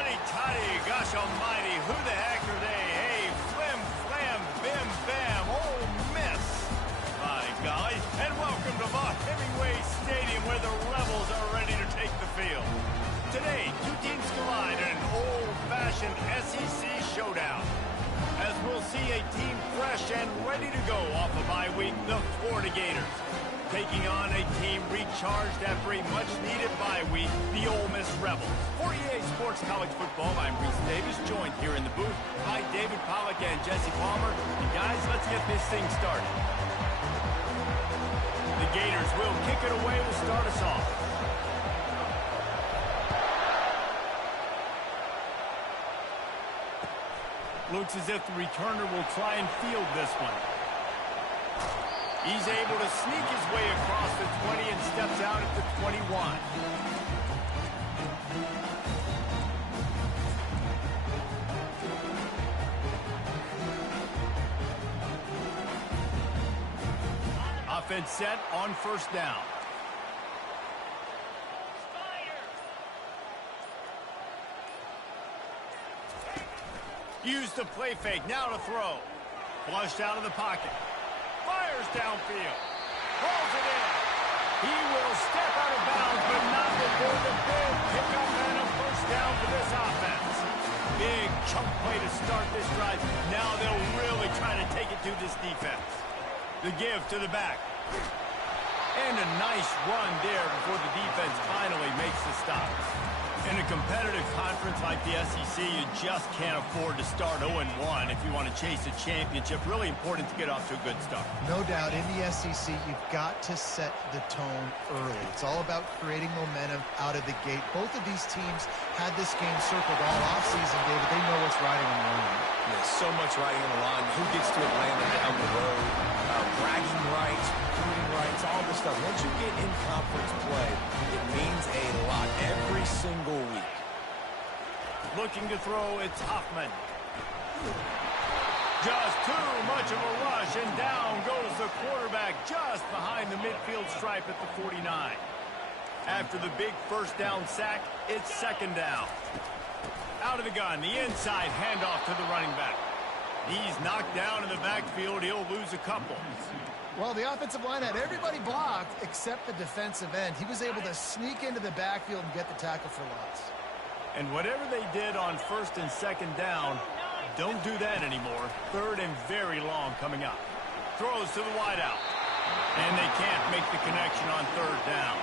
Hotty toddy, gosh almighty, who the heck are they? Hey, flim, flam, bim, bam, Ole Miss. My golly, and welcome to Vaught Hemingway Stadium where the Rebels are ready to take the field. Today, two teams collide in an old-fashioned SEC showdown. As we'll see a team fresh and ready to go off a bye week, the Florida Gators. Taking on a team recharged after a much-needed bye week, the Ole Miss Rebels. For EA Sports College Football, I'm Reese Davis, joined here in the booth by David Pollack and Jesse Palmer. And guys, let's get this thing started. The Gators will kick it away to start us off. Looks as if the returner will try and field this one. He's able to sneak his way across the 20 and steps out at the 21. Offense set on first down. Use the play fake, now to throw. Flushed out of the pocket. Fires downfield. Rolls it in. He will step out of bounds, but not before the big pickup and a first down for this offense. Big chunk play to start this drive. Now they'll really try to take it to this defense. The give to the back. And a nice run there before the defense finally makes the stop. In a competitive conference like the SEC, you just can't afford to start 0-1 if you want to chase a championship. Really important to get off to a good start. No doubt, in the SEC, you've got to set the tone early. It's all about creating momentum out of the gate. Both of these teams had this game circled all offseason, David. They know what's riding on the line. Yeah, so much riding on the line. Who gets to Atlanta down the road? Bragging rights, recruiting rights, all this stuff. Once you get in conference play, it means a lot every single week. Looking to throw, it's Hoffman. Just too much of a rush, and down goes the quarterback just behind the midfield stripe at the 49. After the big first down sack, it's second down. Out of the gun, the inside handoff to the running back. He's knocked down in the backfield. He'll lose a couple. Well, the offensive line had everybody blocked except the defensive end. He was able to sneak into the backfield and get the tackle for loss. And whatever they did on first and second down, don't do that anymore. Third and very long coming up. Throws to the wideout. And they can't make the connection on third down.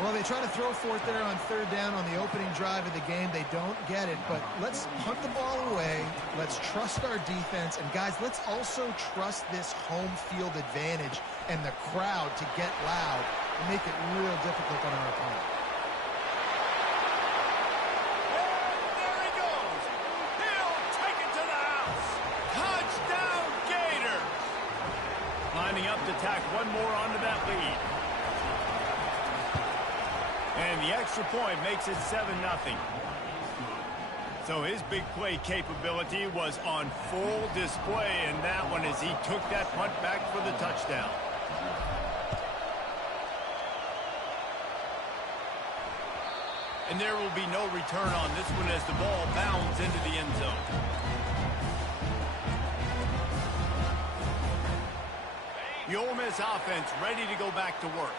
Well, they try to throw for it there on third down on the opening drive of the game. They don't get it, but let's punt the ball away. Let's trust our defense. And, guys, let's also trust this home field advantage and the crowd to get loud and make it real difficult on our opponent. And there he goes. He'll take it to the house. Touchdown, Gators. Lining up to tack one more onto that lead. And the extra point makes it 7-0. So his big play capability was on full display in that one as he took that punt back for the touchdown. And there will be no return on this one as the ball bounds into the end zone. The Ole Miss offense ready to go back to work.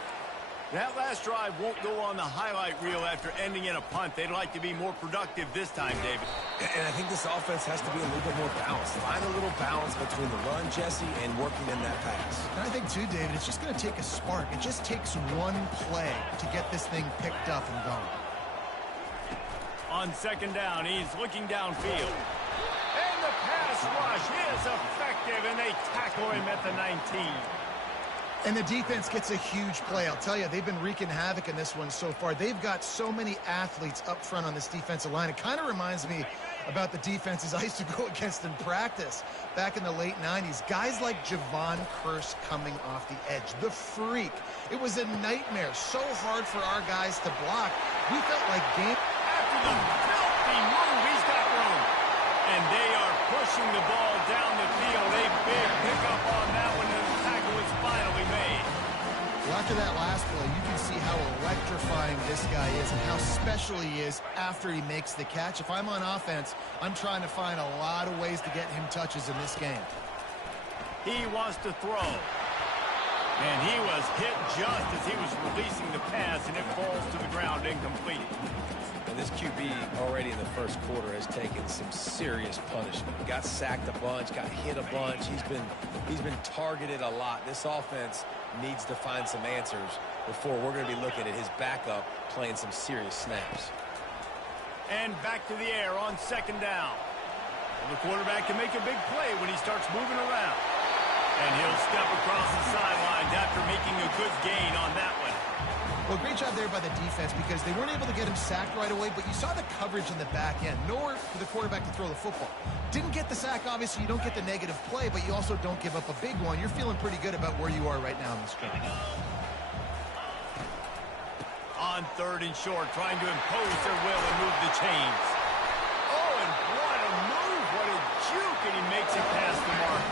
That last drive won't go on the highlight reel after ending in a punt. They'd like to be more productive this time, David. And I think this offense has to be a little bit more balanced. Find a little balance between the run, Jesse, and working in that pass. And I think, too, David, it's just going to take a spark. It just takes one play to get this thing picked up and going. On second down, he's looking downfield. And the pass rush is effective, and they tackle him at the 19. And the defense gets a huge play. I'll tell you, they've been wreaking havoc in this one so far. They've got so many athletes up front on this defensive line. It kind of reminds me about the defenses I used to go against in practice back in the late 90s. Guys like Javon Curse coming off the edge. The freak. It was a nightmare. So hard for our guys to block. We felt like game... After the filthy move, he's got room. And they are pushing the ball down the field. A big pickup on that one, and the tackle is finally made. Well, after that last play, you can see how electrifying this guy is and how special he is after he makes the catch. If I'm on offense, I'm trying to find a lot of ways to get him touches in this game. He wants to throw. And he was hit just as he was releasing the pass, and it falls to the ground incomplete. And this QB already in the first quarter has taken some serious punishment. Got sacked a bunch, got hit a bunch. He's been targeted a lot. This offense needs to find some answers before we're going to be looking at his backup playing some serious snaps. And back to the air on second down. Well, the quarterback can make a big play when he starts moving around. And he'll step across the sidelines after making a good gain on that one. Well, great job there by the defense because they weren't able to get him sacked right away, but you saw the coverage in the back end. Nowhere for the quarterback to throw the football. Didn't get the sack, obviously. You don't get the negative play, but you also don't give up a big one. You're feeling pretty good about where you are right now in this game. On third and short, trying to impose their will and move the chains. Oh, and what a move. What a juke, and he makes it past the mark.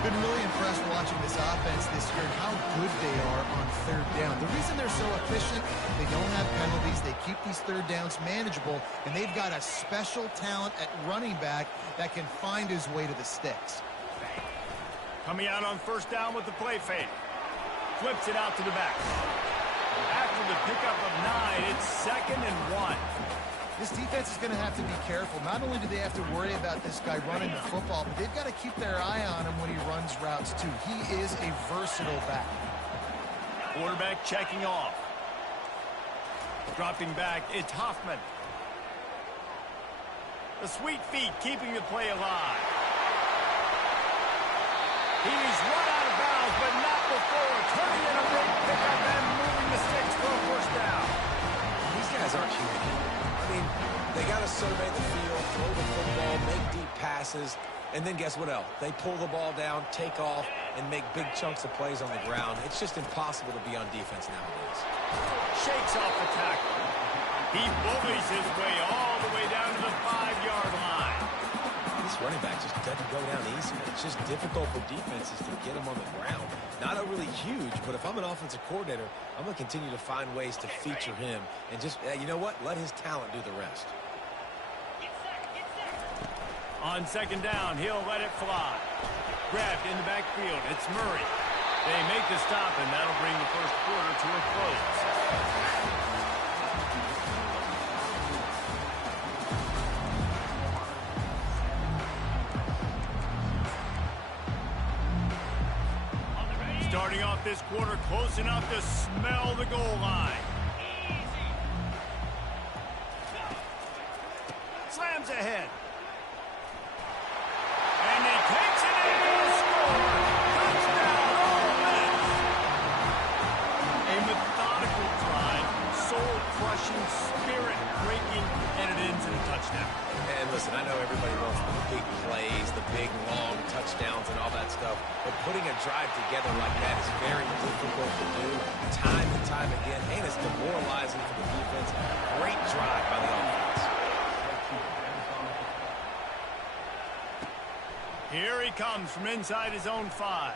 Been really impressed watching this offense this year and how good they are on third down. The reason they're so efficient, they don't have penalties, they keep these third downs manageable, and they've got a special talent at running back that can find his way to the sticks. Coming out on first down with the play fake. Flips it out to the back. After the pickup of 9, it's 2nd and 1. This defense is going to have to be careful. Not only do they have to worry about this guy running the football, but they've got to keep their eye on him when he runs routes, too. He is a versatile back. Quarterback checking off. Dropping back, it's Hoffman. The sweet feet keeping the play alive. He's run out of bounds, but not before. Turning in a great pickup and moving the sticks for a first down. These guys aren't human. I mean, they got to survey the field, throw the football, make deep passes, and then guess what else? They pull the ball down, take off, and make big chunks of plays on the ground. It's just impossible to be on defense nowadays. Shakes off the tackle. He bullies his way all the way down to the 5-yard line. This running back just doesn't go down easy. It's just difficult for defenses to get him on the ground. Not overly huge, but if I'm an offensive coordinator, I'm going to continue to find ways to feature him and just, you know what, let his talent do the rest. On second down, he'll let it fly. Grabbed in the backfield, it's Murray. They make the stop, and that'll bring the first quarter to a close. Starting off this quarter close enough to smell the goal line. Slams ahead. And he takes it in for a score. Touchdown, Ole Miss. A methodical drive, soul-crushing, spirit-breaking, and it ends in a touchdown. And listen, I know everybody wants the big plays, the big, long touchdowns and all that stuff, but putting a drive together like that is very difficult to do time and time again, and it's demoralizing for the defense. Great drive by the offense. Here he comes from inside his own 5.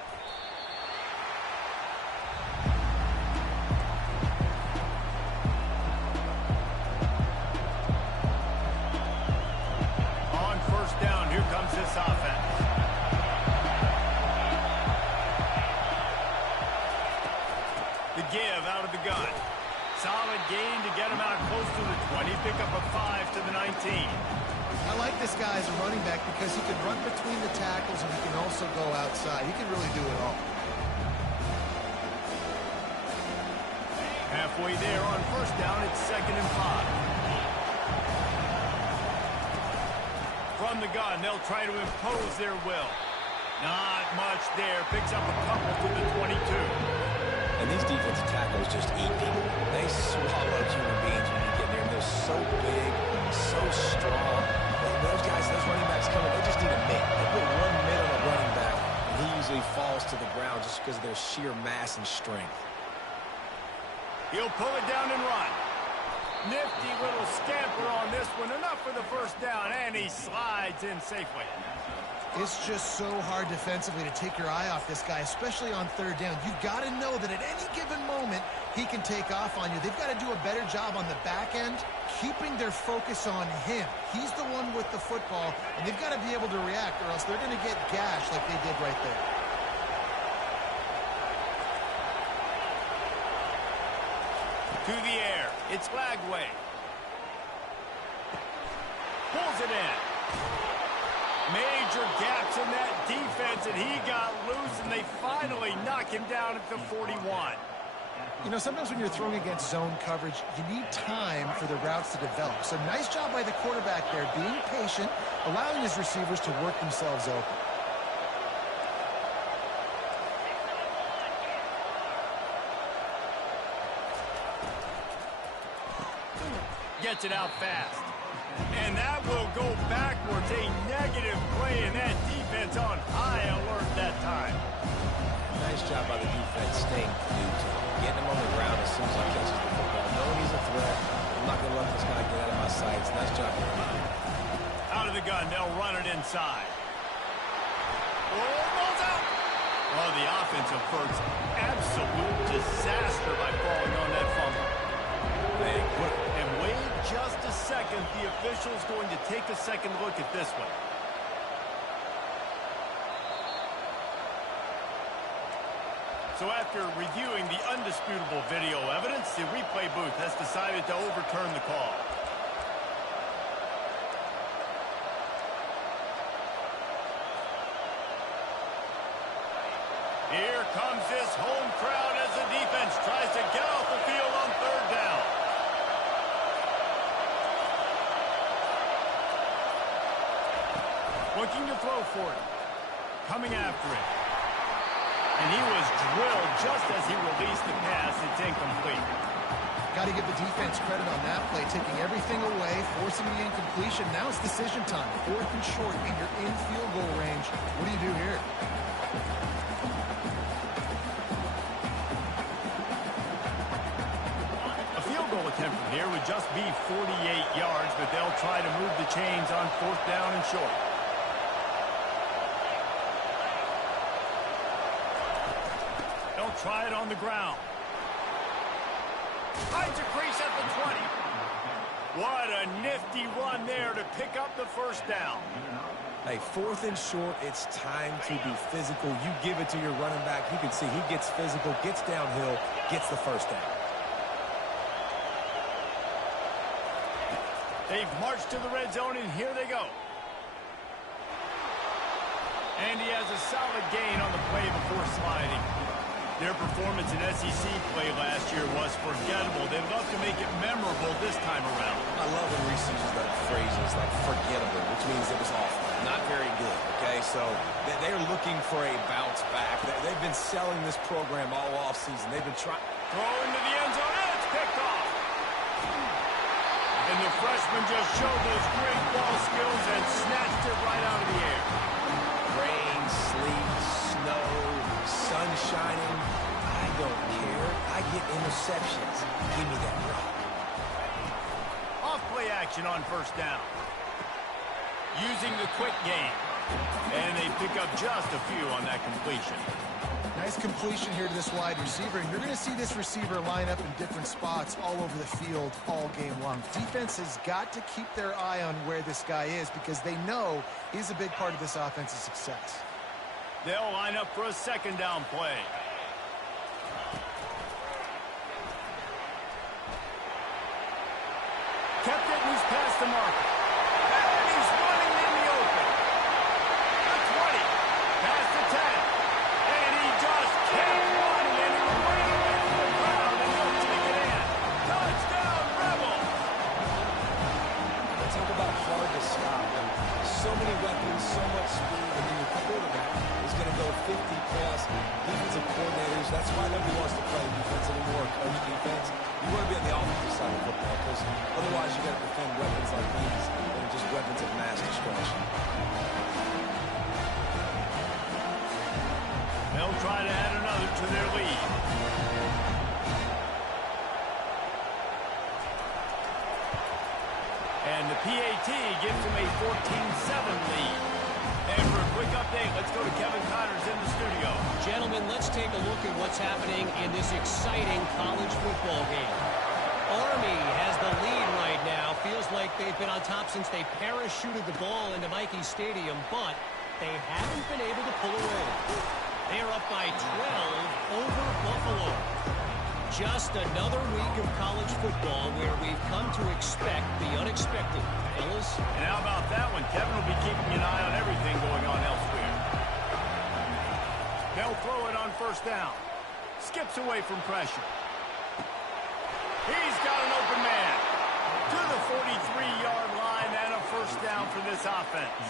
On first down, here comes this offense. The give out of the gun. Solid gain to get him out close to the 20. Pick up a 5 to the 19. I like this guy as a running back because he can run between the tackles and he can also go outside. He can really do it all. Halfway there on first down, it's 2nd and 5. From the gun, they'll try to impose their will. Not much there. Picks up a couple to the 22. And these defensive tackles just eat people. They swallow human beings when you get near them. They're so big, so strong. Those guys, those running backs coming, they just need a mitt. They put 1 mitt on a running back, and he usually falls to the ground just because of their sheer mass and strength. He'll pull it down and run. Nifty little scamper on this one. Enough for the first down, and he slides in safely. It's just so hard defensively to take your eye off this guy, especially on third down. You've got to know that at any given moment, he can take off on you. They've got to do a better job on the back end, keeping their focus on him. He's the one with the football, and they've got to be able to react, or else they're going to get gashed like they did right there. To the air. It's Lagway. Pulls it in. Major gaps in that defense, and he got loose, and they finally knock him down at the 41. You know, sometimes when you're throwing against zone coverage, you need time for the routes to develop. So nice job by the quarterback there, being patient, allowing his receivers to work themselves open. Gets it out fast. And that will go backwards. A negative play, and that defense on high alert that time. Nice job by the defense staying glued to him. Getting him on the ground as soon as he catches the football. Knowing he's a threat. I'm not going to let this guy get out of my sights. Nice job by the defense. Out of the gun, they'll run it inside. Oh, balls out. Oh, the offense averts absolute disaster by falling on that fumble. And wait just a second. The official's going to take a second look at this one. So after reviewing the undisputable video evidence, the replay booth has decided to overturn the call. Here comes this home crowd as the defense tries to get off the field on third down. Looking to throw for it. Coming after it. And he was drilled just as he released the pass. It's incomplete. Got to give the defense credit on that play, taking everything away, forcing the incompletion. Now it's decision time. 4th and short, and you're in field goal range. What do you do here? A field goal attempt from here would just be 48 yards, but they'll try to move the chains on 4th down and short. Try it on the ground. Finds a crease at the 20. What a nifty run there to pick up the first down. Hey, 4th and short, it's time to be physical. You give it to your running back. You can see he gets physical, gets downhill, gets the first down. They've marched to the red zone, and here they go. And he has a solid gain on the play before sliding. Their performance in SEC play last year was forgettable. They'd love to make it memorable this time around. I love when Reese uses that phrases like forgettable, which means it was awful, not very good, okay? So they're looking for a bounce back. They've been selling this program all offseason. They've been trying. Throw into the end zone, and it's picked off. And the freshman just showed those great ball skills and snatched it right out of the air. Rain, sleet, snow, sun shining, I don't care. I get interceptions. Give me that rock. Off play action on first down. Using the quick game. And they pick up just a few on that completion. Nice completion here to this wide receiver, and you're going to see this receiver line up in different spots all over the field all game long. Defense has got to keep their eye on where this guy is because they know he's a big part of this offense's success. They'll line up for a second down play. Kept it, and he's past the mark. And he's running in the open. The 20, past the 10. And he just kept running, and he ran away from the crowd and looked to get in. Touchdown, Rebel! Talk about hard to stop. So many weapons, so much speed, and then your quarterback is going to go 50-plus. Defensive coordinators, that's why nobody wants to play defense anymore, coach defense. You want to be on the offensive side of football because otherwise you got to defend weapons like these that are just weapons of mass destruction. They'll try to add another to their lead. And the PAT gives them a 14-7 lead. And for a quick update, let's go to Kevin Connors in the studio. Gentlemen, let's take a look at what's happening in this exciting college football game. Army has the lead right now. Feels like they've been on top since they parachuted the ball into Michie Stadium, but they haven't been able to pull away. They are up by 12 over Buffalo. Just another week of college football where we've come to expect the unexpected. Fellas? And how about that one? Kevin will be keeping an eye on everything going on elsewhere. They'll throw it on first down. Skips away from pressure. He's got an open man. To the 43-yard line and a first down for this offense.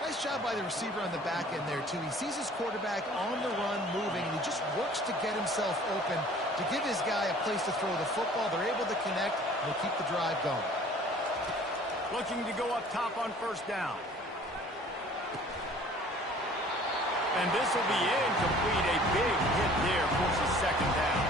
Nice job by the receiver on the back end there, too. He sees his quarterback on the run moving, and he just works to get himself open to give his guy a place to throw the football. They're able to connect, and they'll keep the drive going. Looking to go up top on first down. And this will be incomplete. A big hit there, forces second down.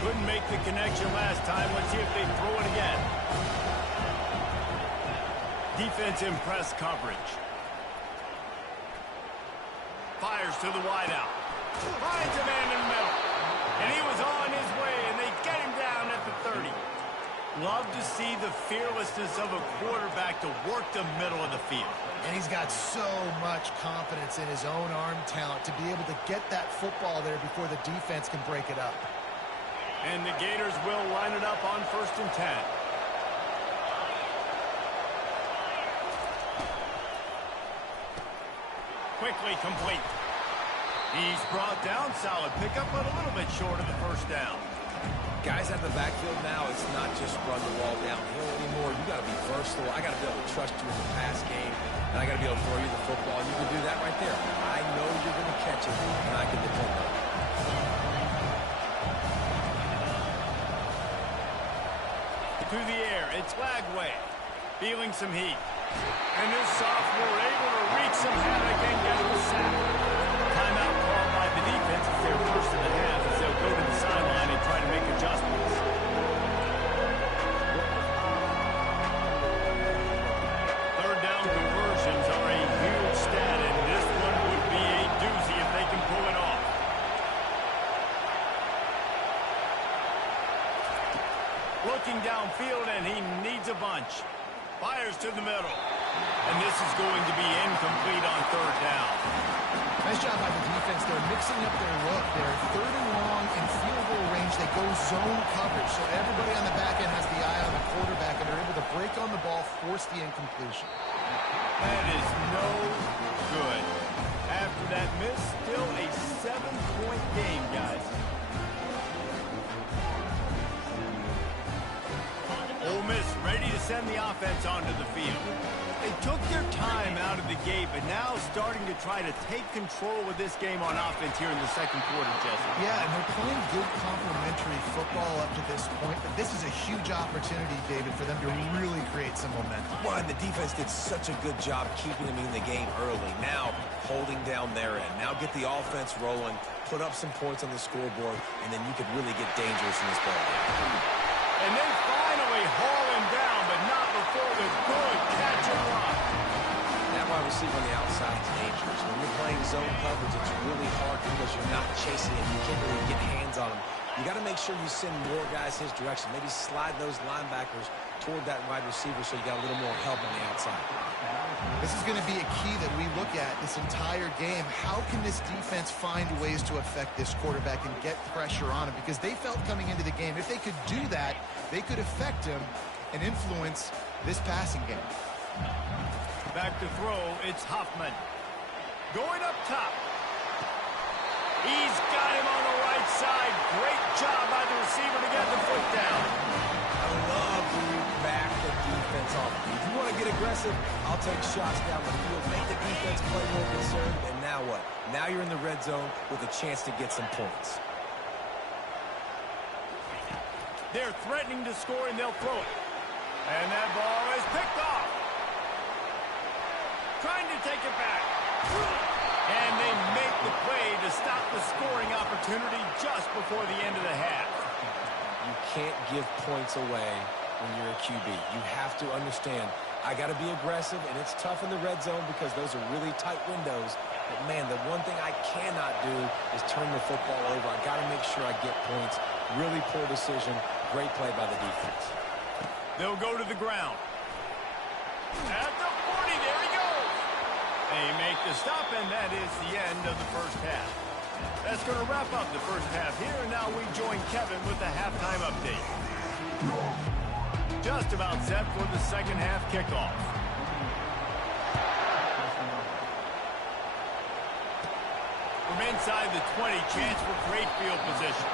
Couldn't make the connection last time. Let's see if they throw it again. Defense in press coverage. Fires to the wideout. Finds a man in the middle. And he was on his way, and they get him down at the 30. Love to see the fearlessness of a quarterback to work the middle of the field. And he's got so much confidence in his own arm talent to be able to get that football there before the defense can break it up. And the Gators will line it up on 1st and 10. Quickly complete. He's brought down. Solid pickup, but a little bit short of the first down. Guys out of the backfield now, it's not just run the ball downhill anymore. You got to be versatile. I got to be able to trust you in the pass game, and I got to be able to throw you the football. You can do that right there. I know you're going to catch it, and I can depend on it. To the air, it's Lagway, feeling some heat. And this sophomore able to wreak some havoc and get a sack. Timeout called by the defense. It's their first of the half as they'll go to the sideline and try to make adjustments. Third down conversions are a huge stat, and this one would be a doozy if they can pull it off. Looking downfield, and he needs a bunch. Fires to the middle. And this is going to be incomplete on third down. Nice job by the defense. They're mixing up their look. They're 3rd and long in field goal range. They go zone coverage, so everybody on the back end has the eye on the quarterback, and they're able to break on the ball, force the incompletion. That is no good. After that miss, still a 7-point game, guys. Ole Miss ready to send the offense onto the field. They took their time out of the gate, but now starting to try to take control of this game on offense here in the second quarter, Jesse. Yeah, and they're playing good complementary football up to this point, but this is a huge opportunity, David, for them to really create some momentum. Well, and the defense did such a good job keeping them in the game early. Now, holding down their end. Now get the offense rolling, put up some points on the scoreboard, and then you could really get dangerous in this ball game. And they finally haul him down, but not before the good catch and run. That wide receiver on the outside is dangerous. When you're playing zone coverage, it's really hard because you're not chasing it. You can't really get hands on him. You got to make sure you send more guys his direction. Maybe slide those linebackers toward that wide receiver so you got a little more help on the outside. This is going to be a key that we look at this entire game. How can this defense find ways to affect this quarterback and get pressure on him? Because they felt coming into the game, if they could do that, they could affect him and influence this passing game. Back to throw, it's Hoffman. Going up top. He's got him on the right side. Great job by the receiver to get the foot down. I love when you back the defense off. If you want to get aggressive, I'll take shots down the field, make the defense play more concerned, and now what? Now you're in the red zone with a chance to get some points. They're threatening to score, and they'll throw it. And that ball is picked off. trying to take it back. And they make the play to stop the scoring opportunity just before the end of the half. You can't give points away when you're a QB. You have to understand, I got to be aggressive, and it's tough in the red zone because those are really tight windows. But, man, the one thing I cannot do is turn the football over. I got to make sure I get points. Really poor decision. Great play by the defense. They'll go to the ground. At the 40, there he goes. They make the stop, and that is the end of the first half. That's going to wrap up the first half here, and now we join Kevin with the halftime update. Just about set for the second half kickoff. From inside the 20, chance for great field position.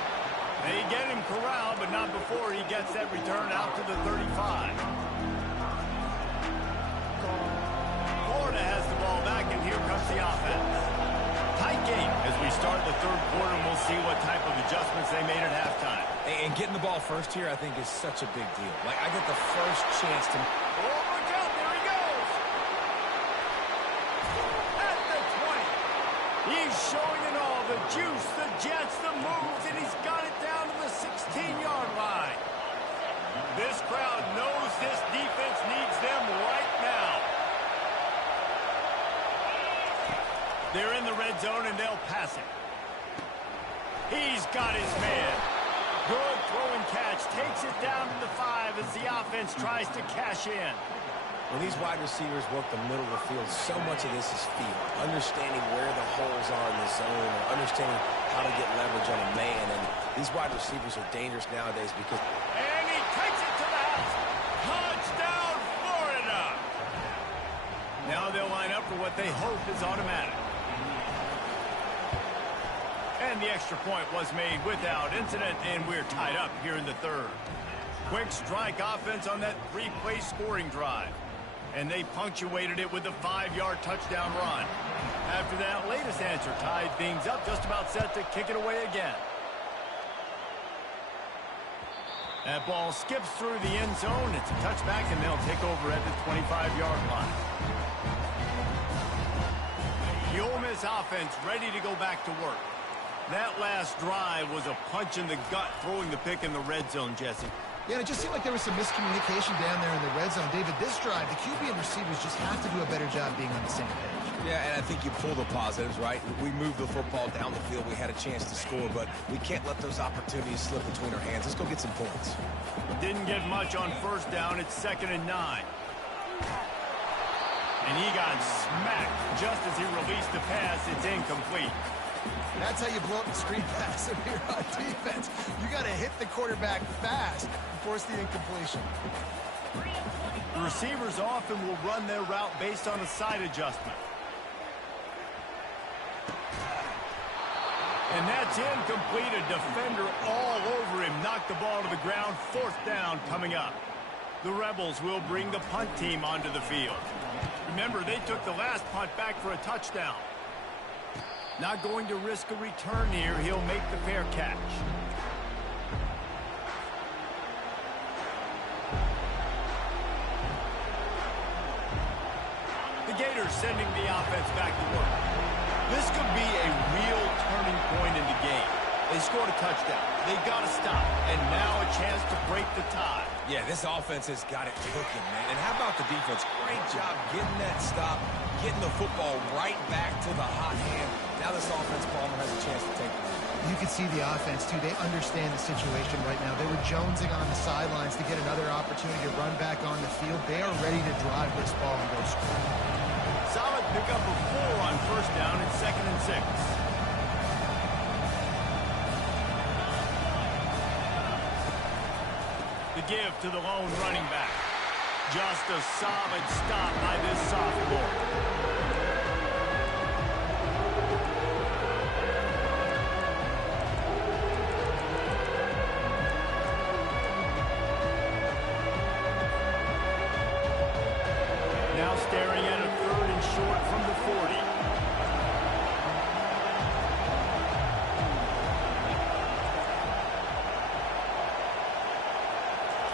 They get him corralled, but not before he gets that return out to the 35. Florida has the ball back, and here comes the offense. Tight game as we start the third quarter, and we'll see what type of adjustments they made at halftime. And getting the ball first here, I think, is such a big deal. Like, I get the first chance to... Oh, look out, there he goes! At the 20. He's showing it all, the juice, the jets, the moves, and he's got it down to the 16-yard line. This crowd knows this defense needs them right now. They're in the red zone, and they'll pass it. He's got his man. Good throw and catch. Takes it down to the 5 as the offense tries to cash in. When these wide receivers work the middle of the field, so much of this is feel. Understanding where the holes are in the zone, or understanding how to get leverage on a man. And these wide receivers are dangerous nowadays because... And he takes it to the house. Touchdown, Florida! Now they'll line up for what they hope is automatic. And the extra point was made without incident, and we're tied up here in the third. Quick strike offense on that 3-play scoring drive. And they punctuated it with a 5-yard touchdown run. After that latest answer tied things up, just about set to kick it away again. That ball skips through the end zone. It's a touchback, and they'll take over at the 25-yard line. The Ole Miss offense ready to go back to work. That last drive was a punch in the gut, throwing the pick in the red zone, Jesse. Yeah, and it just seemed like there was some miscommunication down there in the red zone. David, this drive, the QB and receivers just have to do a better job being on the same page. Yeah, and I think you pull the positives, right? We moved the football down the field. We had a chance to score, but we can't let those opportunities slip between our hands. Let's go get some points. Didn't get much on first down. It's 2nd and 9. And he got smacked just as he released the pass. It's incomplete. That's how you blow up the screen pass if you're on defense. You got to hit the quarterback fast and force the incompletion. The receivers often will run their route based on a side adjustment. And that's incomplete. A defender all over him. Knocked the ball to the ground. 4th down coming up. The Rebels will bring the punt team onto the field. Remember, they took the last punt back for a touchdown. Not going to risk a return here. He'll make the fair catch. The Gators sending the offense back to work. This could be a real turning point in the game. They scored a touchdown. They got to stop. And now a chance to break the tie. Yeah, this offense has got it cooking, man. And how about the defense? Great job getting that stop, getting the football right back to the hot hand. Now this offense, Palmer, has a chance to take it. You can see the offense, too. They understand the situation right now. They were jonesing on the sidelines to get another opportunity to run back on the field. They are ready to drive this ball and go score. Solid pickup of 4 on first down and 2nd and 6. The give to the lone running back. Just a solid stop by this sophomore. Now staring at a 3rd and short from the 40.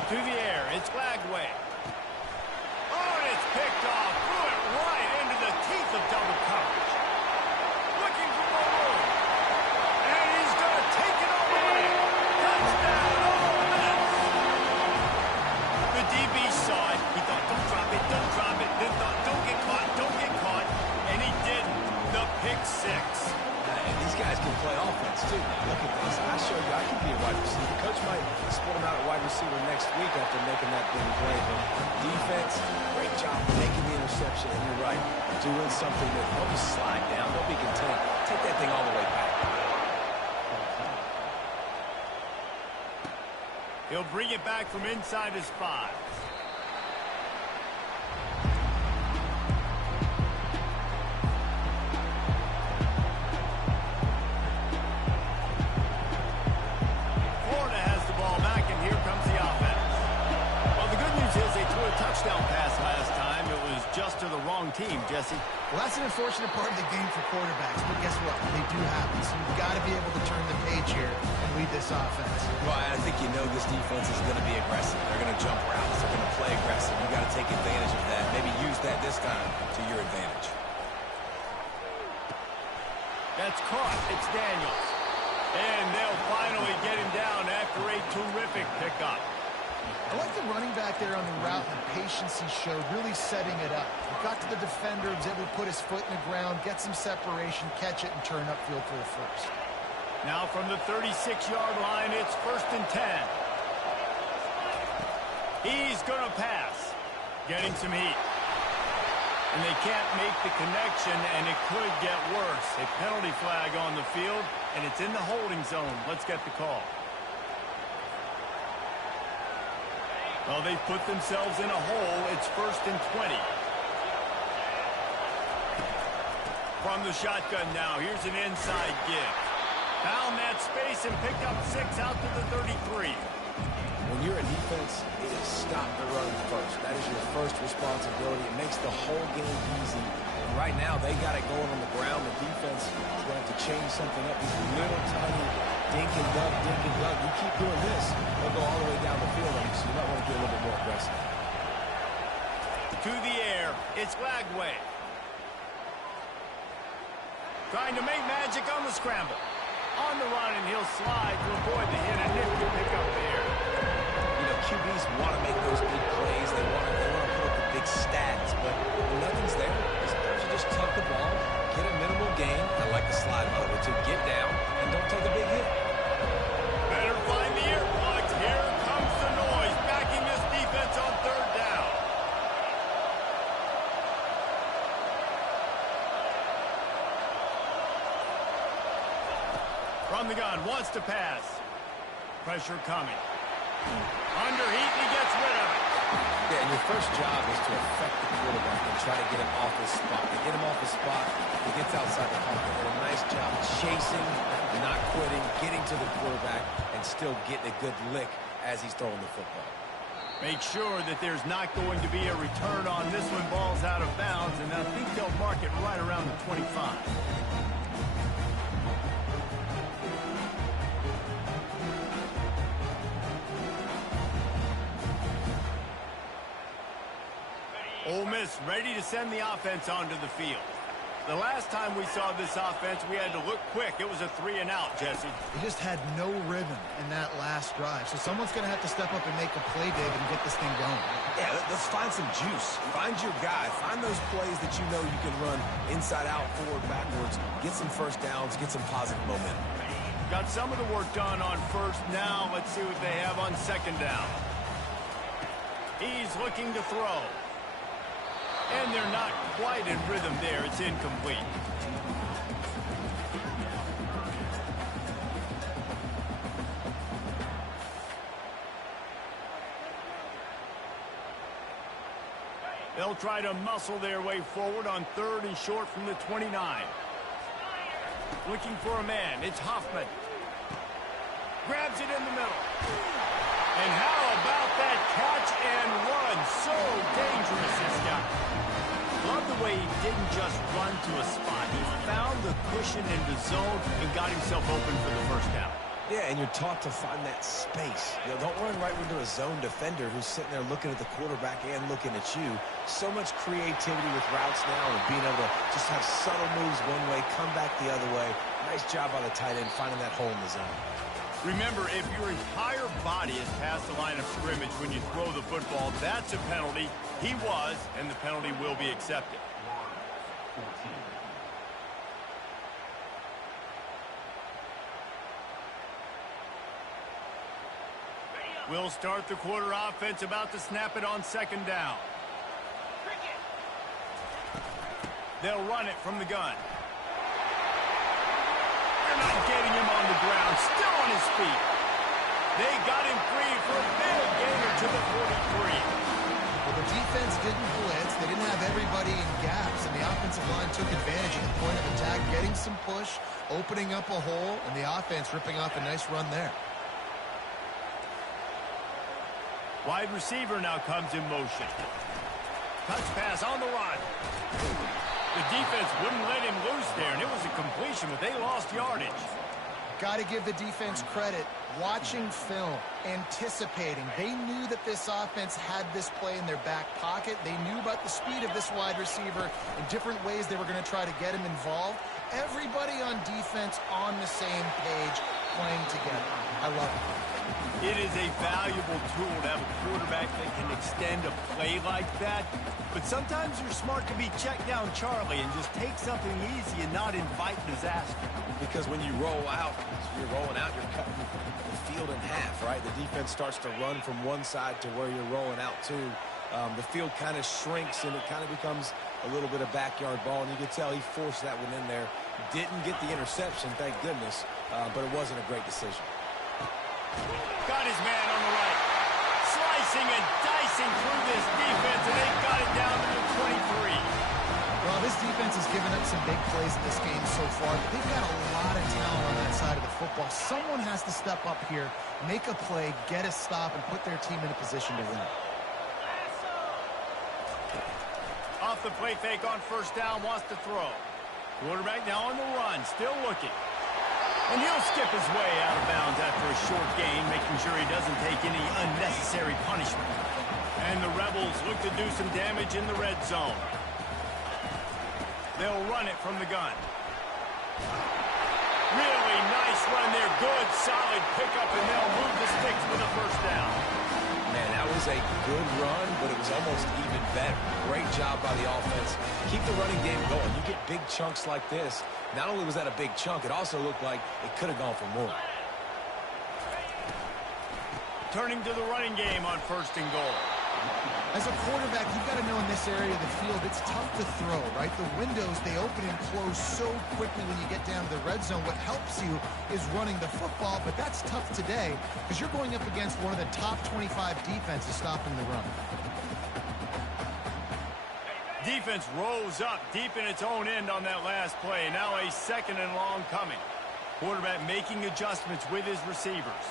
To the air, it's Lagway. Oh, and it's picked off. Threw it right into the pick six. And these guys can play offense, too. Look at this. I showed you I can be a wide receiver. Coach might split him out at wide receiver next week after making that big play. But defense, great job making the interception. And you're right, doing something that don't just slide down. Don't be content. Take that thing all the way back. He'll bring it back from inside his 5. Touchdown pass last time. It was just to the wrong team, Jesse. Well, that's an unfortunate part of the game for quarterbacks, but guess what? They do happen, so you've got to be able to turn the page here and lead this offense. Well, I think you know this defense is going to be aggressive. They're going to jump routes. They're going to play aggressive. You've got to take advantage of that. Maybe use that this time to your advantage. That's caught. It's Daniels. And they'll finally get him down after a terrific pickup. I like the running back there on the route and the patience he showed, really setting it up. He got to the defender, was able to put his foot in the ground, get some separation, catch it, and turn upfield for the first. Now from the 36-yard line, it's 1st and 10. He's going to pass, getting some heat. And they can't make the connection, and it could get worse. A penalty flag on the field, and it's in the holding zone. Let's get the call. Well, they've put themselves in a hole. It's 1st and 20. From the shotgun now, here's an inside give. Found that space and picked up 6 out to the 33. When you're a defense, it is stop the run first. That is your first responsibility. It makes the whole game easy. And right now, they got it going on the ground. The defense is going to have to change something up. These little tiny dink and dunk, dink and dunk. You keep doing this, they'll go all the way down the field on you, so you might want to get a little bit more aggressive. To the air, it's Lagway. Trying to make magic on the scramble. On the run, and he'll slide to avoid the hit, and nifty pick up there. You know, QBs want to make those big plays. They want to put up the big stats, but when nothing's there, sometimes you just tuck the ball, get a minimal gain. I like the slide, by the way, to get down, and don't take a big hit. Better find the ear plugs. Here comes the noise, backing this defense on 3rd down. From the gun, wants to pass. Pressure coming. Under heat, he gets rid of it. Yeah, and your first job is to affect the quarterback and try to get him off his spot. To get him off his spot, he gets outside the pocket. And a nice job chasing, not quitting, getting to the quarterback, and still getting a good lick as he's throwing the football. Make sure that there's not going to be a return on this one. Ball's out of bounds, and I think they'll mark it right around the 25. Ole Miss ready to send the offense onto the field. The last time we saw this offense, we had to look quick. It was a 3-and-out, Jesse. They just had no rhythm in that last drive. So someone's going to have to step up and make a play, David, and get this thing going. Yeah, let's find some juice. Find your guy. Find those plays that you know you can run inside out, forward, backwards. Get some first downs. Get some positive momentum. Got some of the work done on 1st. Now let's see what they have on 2nd down. He's looking to throw. And they're not quite in rhythm there. It's incomplete. They'll try to muscle their way forward on 3rd and short from the 29. Looking for a man. It's Hoffman. Grabs it in the middle. And how about that catch and run? So dangerous, this guy. Love the way he didn't just run to a spot. He found the cushion in the zone and got himself open for the 1st down. Yeah, and you're taught to find that space. You know, don't run right into a zone defender who's sitting there looking at the quarterback and looking at you. So much creativity with routes now and being able to just have subtle moves one way, come back the other way. Nice job by the tight end finding that hole in the zone. Remember, if your entire body is past the line of scrimmage when you throw the football, that's a penalty. He was, and the penalty will be accepted. We'll start the quarter offense, about to snap it on second down. They'll run it from the gun. They're not getting him on the ground, still on his feet. They got him free for a big gainer to the 43. Well, the defense didn't blitz. They didn't have everybody in gaps, and the offensive line took advantage of the point of attack, getting some push, opening up a hole, and the offense ripping off a nice run there. Wide receiver now comes in motion. Touch pass on the run. The defense wouldn't let him loose there, and it was a completion, but they lost yardage. Got to give the defense credit. Watching film, anticipating. They knew that this offense had this play in their back pocket. They knew about the speed of this wide receiver and different ways they were going to try to get him involved. Everybody on defense on the same page, playing together. I love it. It is a valuable tool to have a quarterback that can extend a play like that. But sometimes you're smart to be checked down Charlie and just take something easy and not invite disaster. Because when you roll out, you're rolling out, you're cutting the field in half, right? The defense starts to run from one side to where you're rolling out to. The field kind of shrinks and it kind of becomes a little bit of backyard ball. And you can tell he forced that one in there. Didn't get the interception, thank goodness, but it wasn't a great decision. Got his man on the right. Slicing and dicing through this defense, and they got it down to the 23. Well, this defense has given up some big plays in this game so far, but they've got a lot of talent on that side of the football. Someone has to step up here, make a play, get a stop, and put their team in a position to win. Off the play fake on first down, wants to throw. Quarterback now on the run, still looking. And he'll skip his way out of bounds after a short gain, making sure he doesn't take any unnecessary punishment. And the Rebels look to do some damage in the red zone. They'll run it from the gun. Really nice run there. Good, solid pickup, and they'll move the sticks for the first down. Man, that was a good run, but it was almost even better. Great job by the offense. Keep the running game going. You get big chunks like this. Not only was that a big chunk, it also looked like it could have gone for more. Turning to the running game on first and goal. As a quarterback, you've got to know in this area of the field, it's tough to throw, right? The windows, they open and close so quickly when you get down to the red zone. What helps you is running the football, but that's tough today because you're going up against one of the top 25 defenses stopping the run. Defense rolls up deep in its own end on that last play. Now a second and long coming. Quarterback making adjustments with his receivers.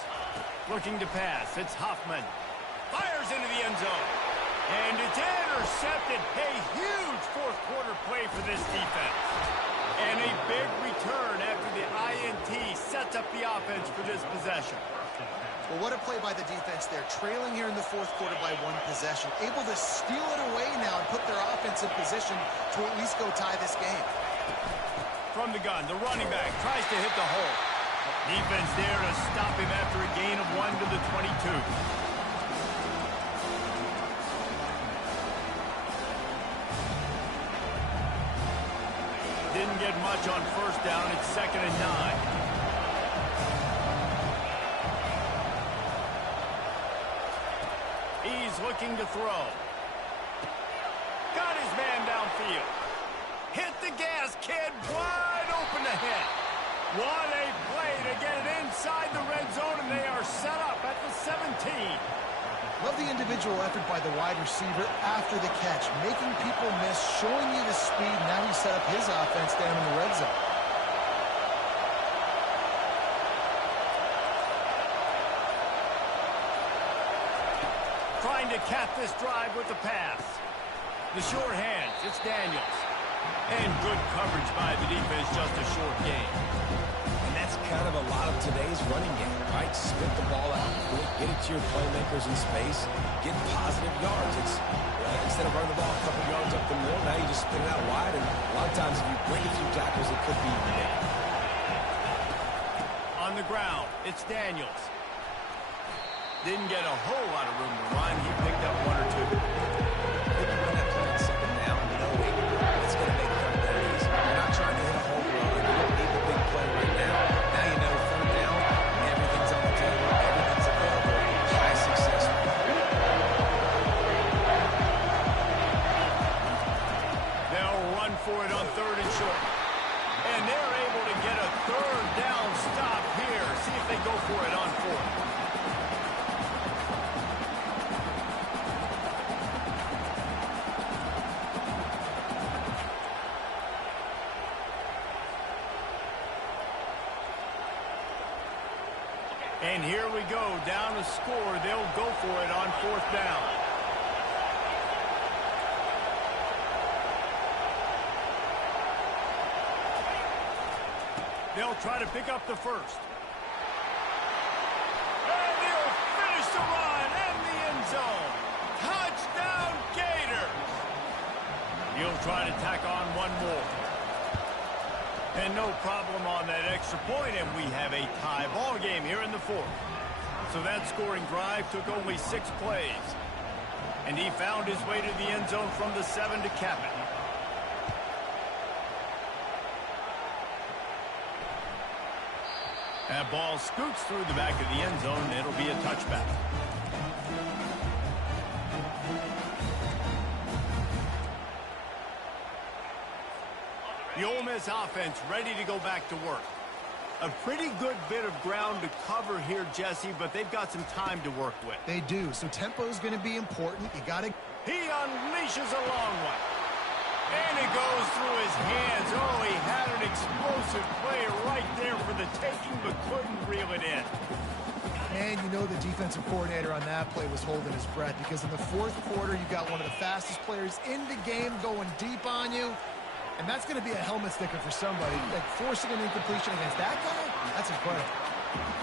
Looking to pass. It's Huffman. Fires into the end zone. And it's intercepted. A huge fourth quarter play for this defense. And a big return after the INT sets up the offense for this possession. Well, what a play by the defense there. Trailing here in the fourth quarter by one possession. Able to steal it away now and put their offense in position to at least go tie this game. From the gun, the running back tries to hit the hole. Defense there to stop him after a gain of 1 to the 22. Didn't get much on first down. It's 2nd and 9. He's looking to throw. Got his man downfield. Hit the gas, kid. Wide open ahead. What a play to get it inside the red zone, and they are set up at the 17. Love the individual effort by the wide receiver after the catch, making people miss, showing you the speed. Now he set up his offense down in the red zone. Trying to cap this drive with the pass. The short hands, it's Daniels. And good coverage by the defense, just a short gain. And that's kind of a lot of today's running game, right? Spit the ball out quick, get it to your playmakers in space, get positive yards. It's instead of running the ball a couple yards up the middle, now you just spit it out wide, and a lot of times if you break a few tackles, it could be big. On the ground, it's Daniels. Didn't get a whole lot of room to run. He picked up 1 or 2. I think you run that play on second down, knowing it's going to make third down easy. You're not trying to hit a home run. You don't need the big play right now. Now you know third down, everything's on the table, everything's available. High 6 And here we go, down a score. They'll go for it on 4th down. They'll try to pick up the first. And he'll finish the run in the end zone. Touchdown, Gators! He'll try to tack on one more. And no problem on that extra point, and we have a tie ball game here in the 4th. So that scoring drive took only 6 plays. And he found his way to the end zone from the 7 to cap it. That ball scoots through the back of the end zone, and it'll be a touchback. The Ole Miss offense ready to go back to work. A pretty good bit of ground to cover here, Jesse, but they've got some time to work with. They do, so tempo is going to be important. You got to... He unleashes a long one. And it goes through his hands. Oh, he had an explosive play right there for the taking, but couldn't reel it in. And you know the defensive coordinator on that play was holding his breath, because in the 4th quarter, you got one of the fastest players in the game going deep on you. And that's going to be a helmet sticker for somebody. Like forcing an incompletion against that guy, that's incredible.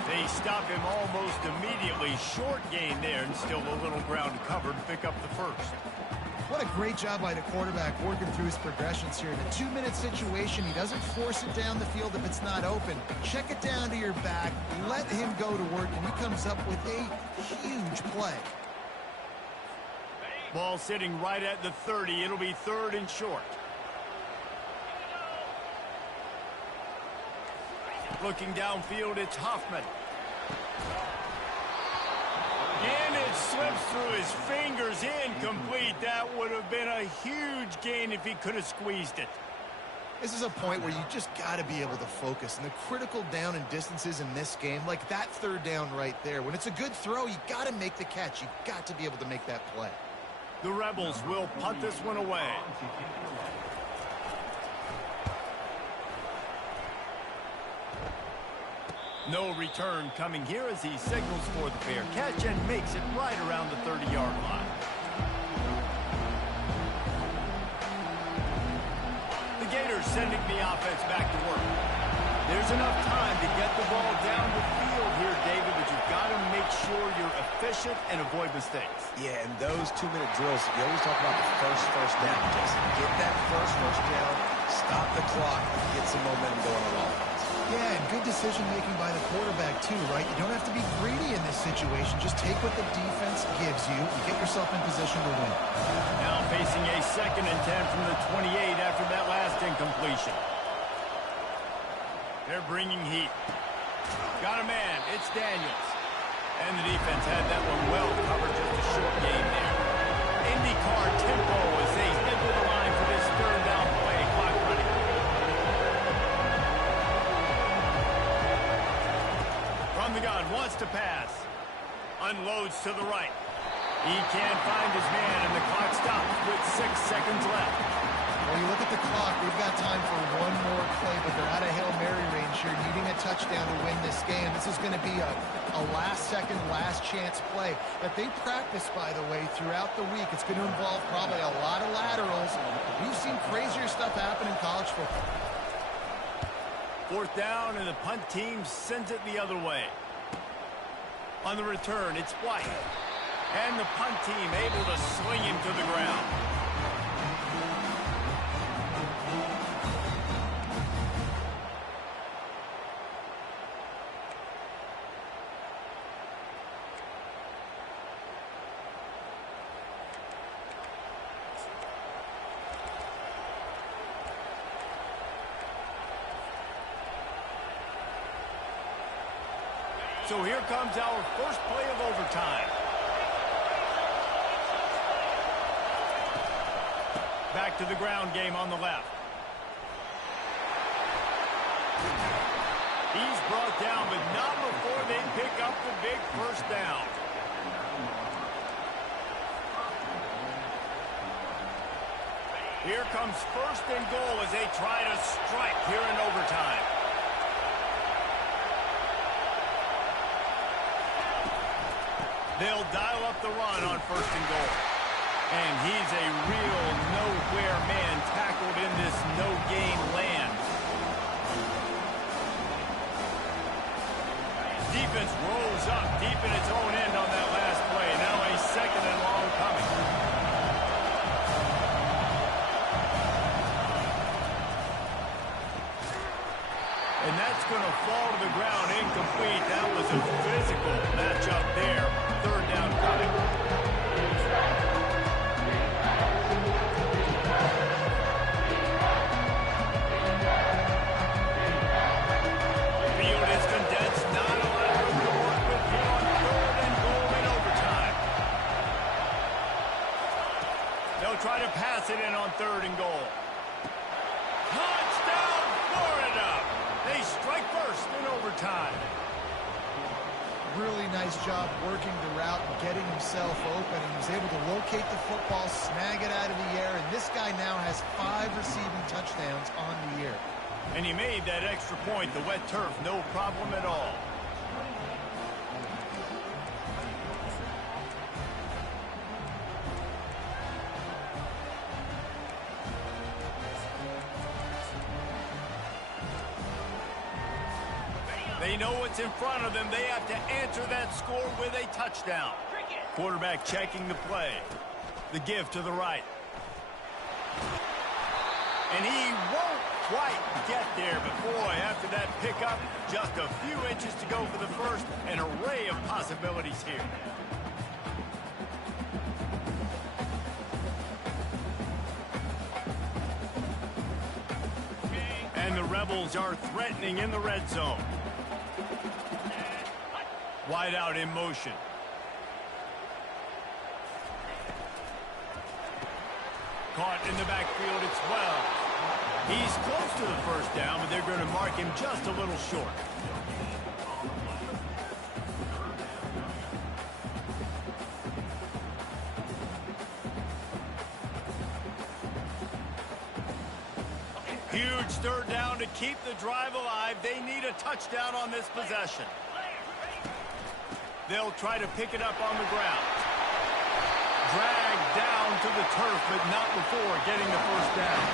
They stop him almost immediately. Short gain there, and still a little ground to cover to pick up the first. What a great job by the quarterback working through his progressions here. In a 2-minute situation, he doesn't force it down the field if it's not open. Check it down to your back, let him go to work, and he comes up with a huge play. Ball sitting right at the 30. It'll be 3rd and short. Looking downfield, it's Hoffman. And it slips through his fingers, incomplete. That would have been a huge gain if he could have squeezed it. This is a point where you just got to be able to focus. And the critical down and distances in this game, like that 3rd down right there, when it's a good throw, you got to make the catch. You got to be able to make that play. The Rebels will punt this one away. No return coming here as he signals for the fair catch and makes it right around the 30-yard line. The Gators sending the offense back to work. There's enough time to get the ball down the field here, David, but you've got to make sure you're efficient and avoid mistakes. Yeah, and those 2-minute drills, you always talk about the first down, Jason. Get that first down, stop the clock, get some momentum going on offense. Yeah, and good decision-making by the quarterback, too, right? You don't have to be greedy in this situation. Just take what the defense gives you and get yourself in position to win. Now facing a 2nd and 10 from the 28 after that last incompletion. They're bringing heat. Got a man. It's Daniels. And the defense had that one well covered. Just a short game there. IndyCar tempo as they head to the line for this 3rd down play. Clock running. From the gun, wants to pass. Unloads to the right. He can't find his man, and the clock stops with 6 seconds left. Well, you look at the clock, we've got time for one more play, but they're out of Hail Mary range here, needing a touchdown to win this game. This is going to be a last-second, last-chance play that they practice, by the way, throughout the week. It's going to involve probably a lot of laterals. We've seen crazier stuff happen in college football. 4th down, and the punt team sends it the other way. On the return, it's White. And the punt team able to sling him to the ground. So here comes our first play of overtime. Back to the ground game on the left. He's brought down, but not before they pick up the big first down. Here comes 1st and goal as they try to strike here in overtime. They'll dial up the run on 1st and goal. And he's a real nowhere man tackled in this no-gain land. Defense rolls up deep in its own end on that last play. Now a 2nd and long coming. And that's going to fall to the ground incomplete. That was a physical matchup there. 3rd down coming. Field is condensed. Not a lot of room to work with here on 3rd and goal in overtime. They'll try to pass it in on 3rd and goal. Touchdown, Florida! They strike first in overtime. Really nice job working the route and getting himself open. He was able to locate the football, snag it out of the air, and this guy now has 5 receiving touchdowns on the year. And he made that extra point. The wet turf, no problem at all. They know what's in front of them. They have to answer that score with a touchdown. Quarterback checking the play. The give to the right. And he won't quite get there, but boy, after that pickup, just a few inches to go for the first. An array of possibilities here. And the Rebels are threatening in the red zone. Wide out in motion. Caught in the backfield, it's well. He's close to the 1st down, but they're going to mark him just a little short. Huge 3rd down to keep the drive alive. They need a touchdown on this possession. They'll try to pick it up on the ground. Dragged down to the turf, but not before getting the 1st down.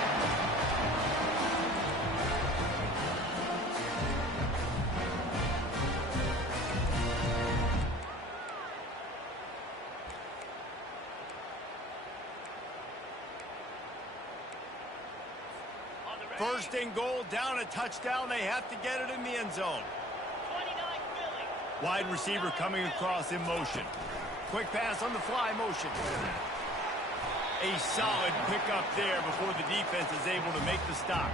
First and goal, down a touchdown. They have to get it in the end zone. Wide receiver coming across in motion. Quick pass on the fly motion. A solid pickup there before the defense is able to make the stop.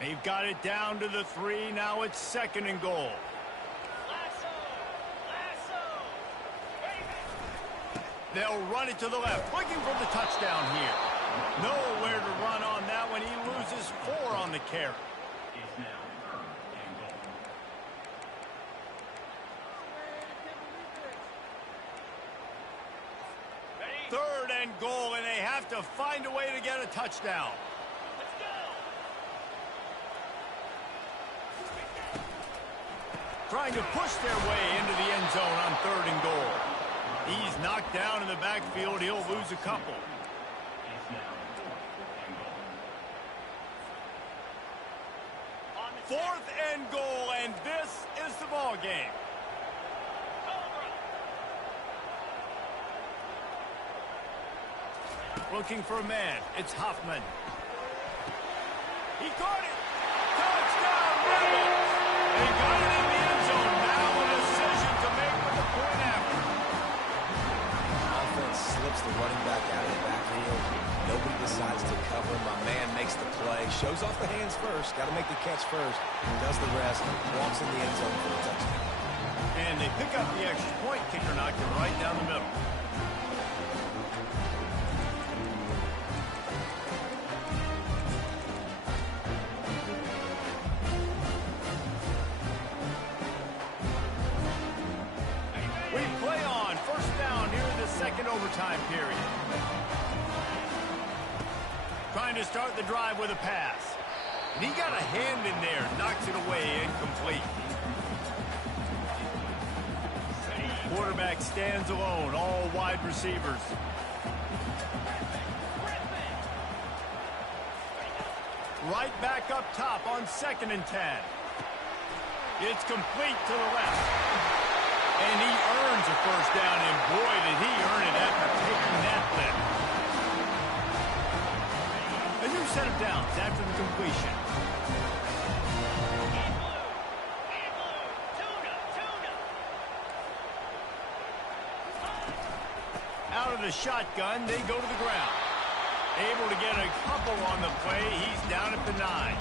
They've got it down to the 3. Now it's 2nd and goal. They'll run it to the left, looking for the touchdown here. Nowhere to run on that one. He loses 4 on the carry. 3rd and goal, and they have to find a way to get a touchdown. Trying to push their way into the end zone on 3rd and goal. He's knocked down in the backfield. He'll lose a couple. Fourth and goal, and this is the ball game. Looking for a man. It's Hoffman. He caught it. Touchdown, Rebels. They got it in the end zone. Now a decision to make with the point after. Offense slips the running back out of the backfield. Nobody decides to cover him. My man makes the play. Shows off the hands first. Got to make the catch first. Does the rest. Walks in the end zone for the touchdown. And they pick up the extra point. Kicker knocked it right down the middle. We play on. First down here in the second overtime period. Trying to start the drive with a pass. And he got a hand in there. Knocks it away. Incomplete. Quarterback stands alone. All wide receivers. Right back up top on 2nd and 10. It's complete to the left. And he earns a first down, and boy, did he earn it after taking that lift. A new set of downs after the completion. Out of the shotgun, they go to the ground. Able to get a couple on the play. He's down at the 9.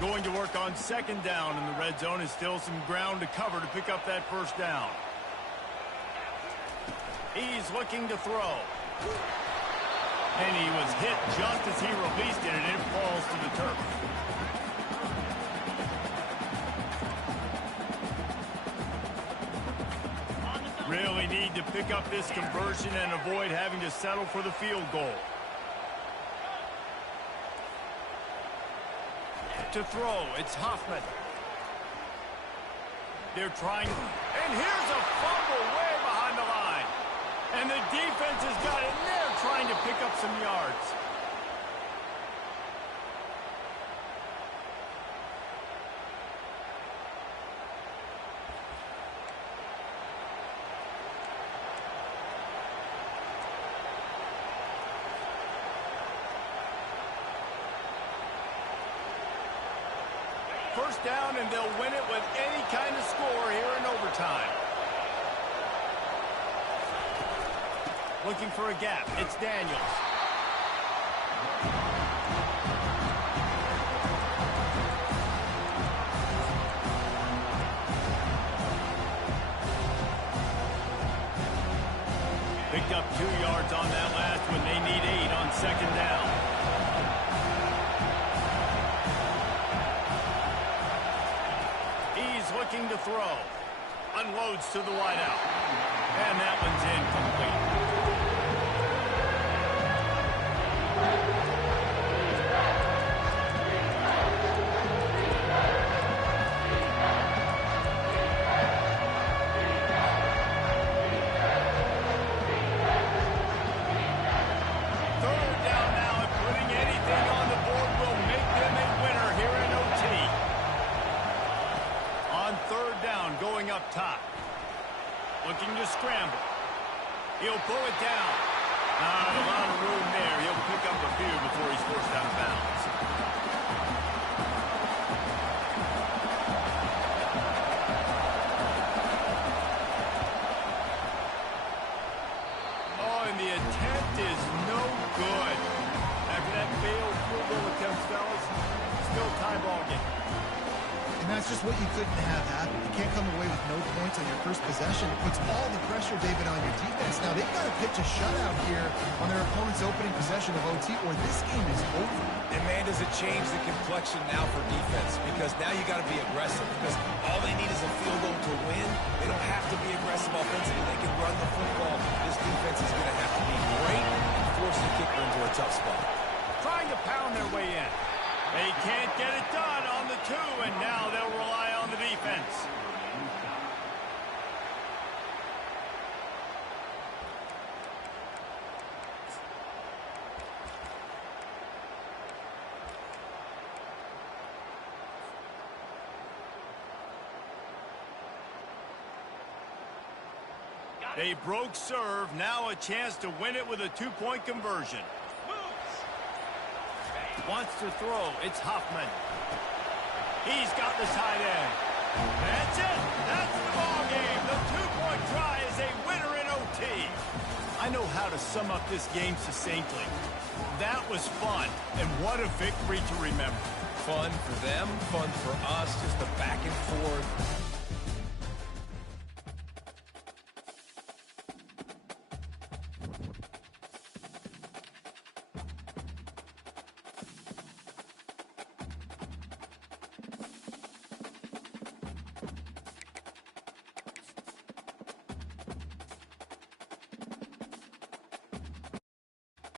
Going to work on 2nd down in the red zone. Is still some ground to cover to pick up that first down. He's looking to throw. And he was hit just as he released it, and it falls to the turf. Really need to pick up this conversion and avoid having to settle for the field goal. To throw, it's Hoffman. They're trying, and here's a fumble way behind the line. And the defense has got in there trying to pick up some yards. First down, and they'll win it with any kind of score here in overtime. Looking for a gap. It's Daniels. Picked up 2 yards on that last one. They need 8 on 2nd down. Looking to throw. Unloads to the wideout. And that one's incomplete. Third down now, and putting anything on the board will make them a winner here in OT. On 3rd down, going up top. Looking to scramble. He'll pull it down. Not a lot of room there. He'll pick up a few before he's forced out of bounds. Oh, and the attempt is no good. After that failed field goal attempt, fellas, still tie ball game. And that's just what you couldn't have happen. You can't come away with no points on your first possession. It puts all the pressure, David, on your defense. Now, they've got to pitch a shutout here on their opponent's opening possession of OT, or this game is over. And, man, does it change the complexion now for defense? Because now you got to be aggressive. Because all they need is a field goal to win. They don't have to be aggressive offensively. They can run the football. This defense is going to have to be great and force the kicker into a tough spot. Trying to pound their way in. They can't get it done on the 2, and now they'll rely on the defense. They broke serve. Now a chance to win it with a 2-point conversion. Wants to throw. It's Hoffman. He's got the tight end. That's it. That's the ball game. The 2-point try is a winner in OT. I know how to sum up this game succinctly. That was fun, and what a victory to remember. Fun for them, fun for us, just a